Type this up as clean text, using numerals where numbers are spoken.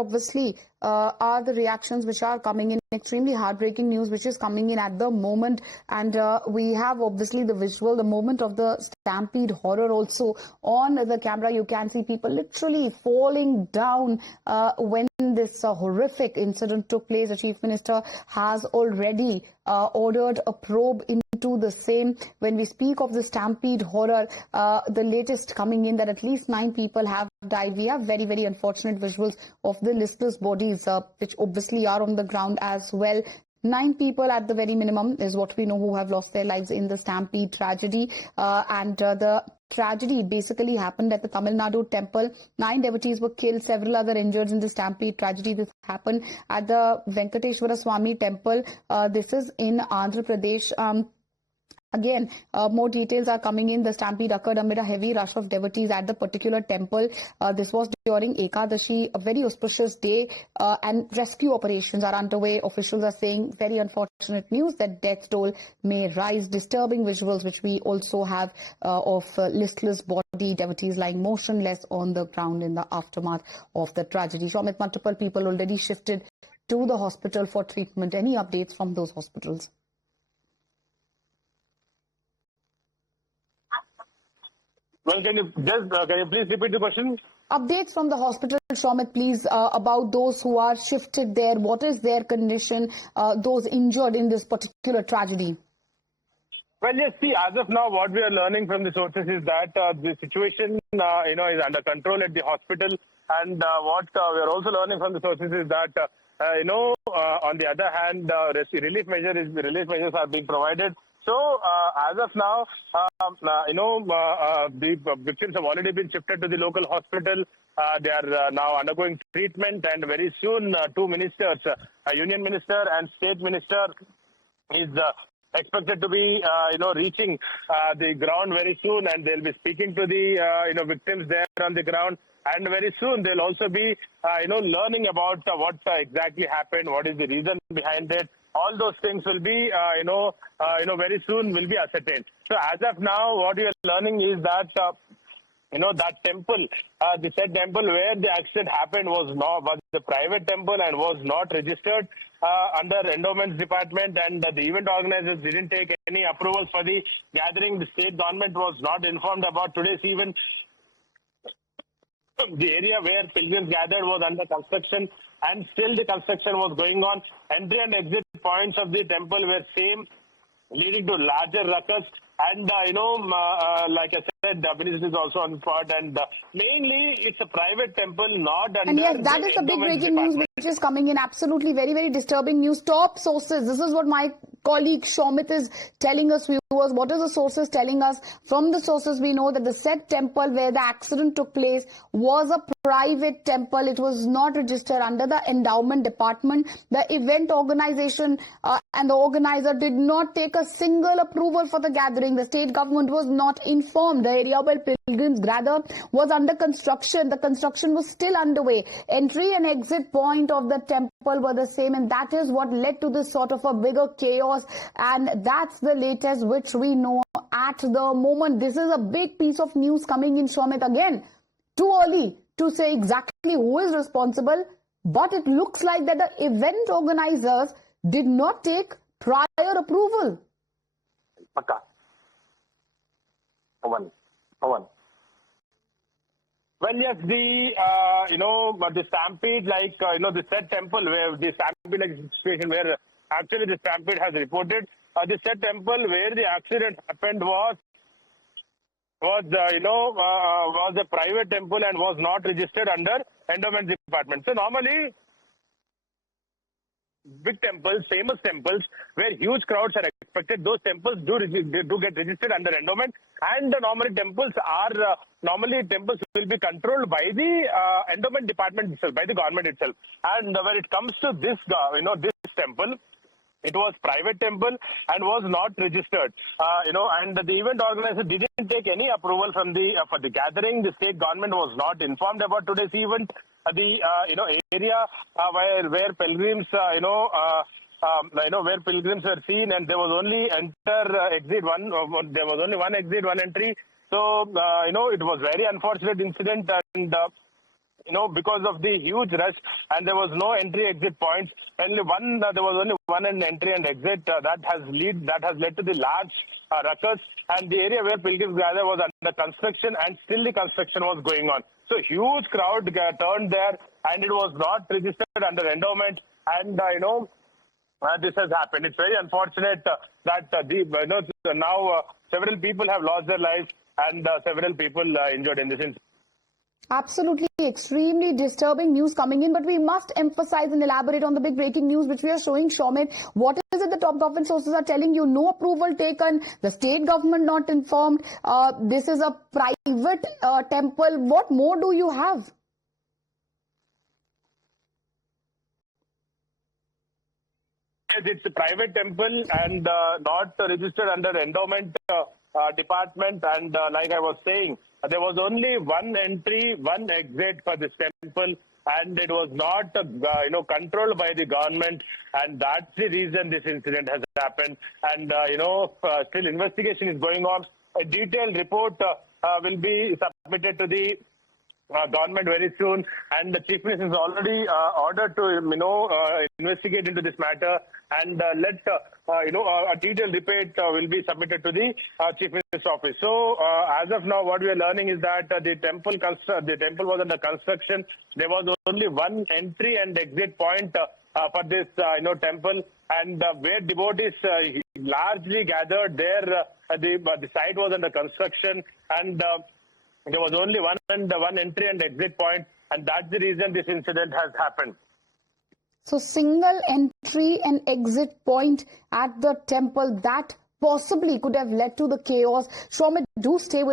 obviously are the reactions which are coming in. Extremely heartbreaking news which is coming in at the moment, and we have obviously the visual, the moment of the Stampede horror also on the camera. You can see people literally falling down when this horrific incident took place. The Chief Minister has already ordered a probe into the same. When we speak of the Stampede horror, the latest coming in that at least 9 people have died. We have very, very unfortunate visuals of the listless bodies which obviously are on the ground as well. 9 people at the very minimum is what we know who have lost their lives in the Stampede tragedy, and the tragedy basically happened at the Tamil Nadu temple. 9 devotees were killed, several other injured in the Stampede tragedy. This happened at the Venkateswara Swamy temple. This is in Andhra Pradesh. Again, more details are coming in. The stampede occurred amid a heavy rush of devotees at the particular temple. This was during Ekadashi, a very auspicious day, and rescue operations are underway. Officials are saying very unfortunate news that death toll may rise. Disturbing visuals which we also have of listless body, devotees lying motionless on the ground in the aftermath of the tragedy. Swamy, multiple people already shifted to the hospital for treatment. Any updates from those hospitals? Well, can you please repeat the question? Updates from the hospital, Swamy, please, about those who are shifted there. What is their condition, those injured in this particular tragedy? Well, yes, see, as of now, what we are learning from the sources is that the situation, is under control at the hospital. And what we are also learning from the sources is that, on the other hand, relief measures are being provided. So, as of now, the victims have already been shifted to the local hospital. They are now undergoing treatment, and very soon 2 ministers, a union minister and state minister, is expected to be, reaching the ground very soon, and they'll be speaking to the, victims there on the ground. And very soon they'll also be, learning about what exactly happened, what is the reason behind it. All those things will be, very soon will be ascertained. So as of now, what we are learning is that, that temple, the said temple where the accident happened was the private temple and was not registered under endowments department, and the event organizers didn't take any approvals for the gathering. The state government was not informed about today's event. The area where pilgrims gathered was under construction, and still the construction was going on. Entry and exit points of the temple were same, leading to larger ruckus. And, like I said, the minister is also on spot. And mainly, it's a private temple, not under. And yes, that is the big breaking news which is coming in. Absolutely very, very disturbing news. Top sources. This is what my colleague Swamy is telling us, viewers. What are the sources telling us? From the sources, we know that the said temple where the accident took place was a private temple. It was not registered under the endowment department. The event organization and the organizer did not take a single approval for the gathering. The state government was not informed. The area where pilgrims gather was under construction. The construction was still underway. Entry and exit point of the temple were the same, and that is what led to this sort of a bigger chaos. And that's the latest which we know at the moment. This is a big piece of news coming in, Swamy. Again, too early to say exactly who is responsible, but it looks like that the event organizers did not take prior approval. Okay. One. Well, yes, the stampede, the said temple where the stampede situation where actually the stampede has reported, the said temple where the accident happened was a private temple and was not registered under endowment department. So normally, big temples, famous temples, where huge crowds are expected, those temples do get registered under endowment, and normally temples will be controlled by the endowment department itself, by the government itself. And when it comes to this, this temple, it was private temple and was not registered, and the event organizer didn't take any approval from for the gathering. The state government was not informed about today's event. The area where pilgrims where pilgrims were seen, and there was only exit one. There was only one exit, one entry. So it was very unfortunate incident, and because of the huge rush, and there was no entry exit points. There was only one entry and exit. That has led to the large ruckus, and the area where pilgrims gather was under construction, and still the construction was going on. So huge crowd turned there, and it was not registered under endowment, and this has happened. It's very unfortunate that now several people have lost their lives, and several people injured in this incident. Absolutely extremely disturbing news coming in, but we must emphasize and elaborate on the big breaking news which we are showing. Swamy, what is it the top government sources are telling you? No approval taken, the state government not informed, this is a private temple. What more do you have? Yes, it's a private temple and not registered under endowment department, and like I was saying, there was only one entry, one exit for this temple, and it was not controlled by the government, and that's the reason this incident has happened. And still investigation is going on. A detailed report will be submitted to the government very soon, and the Chief Minister is already ordered to investigate into this matter, and a detailed report will be submitted to the Chief Minister's office. So as of now, what we are learning is that the temple was under construction. There was only one entry and exit point for this temple, and where devotees largely gathered there, the site was under construction, and there was only one entry and exit point, and that's the reason this incident has happened. So single entry and exit point at the temple, that possibly could have led to the chaos. Swamy, do stay with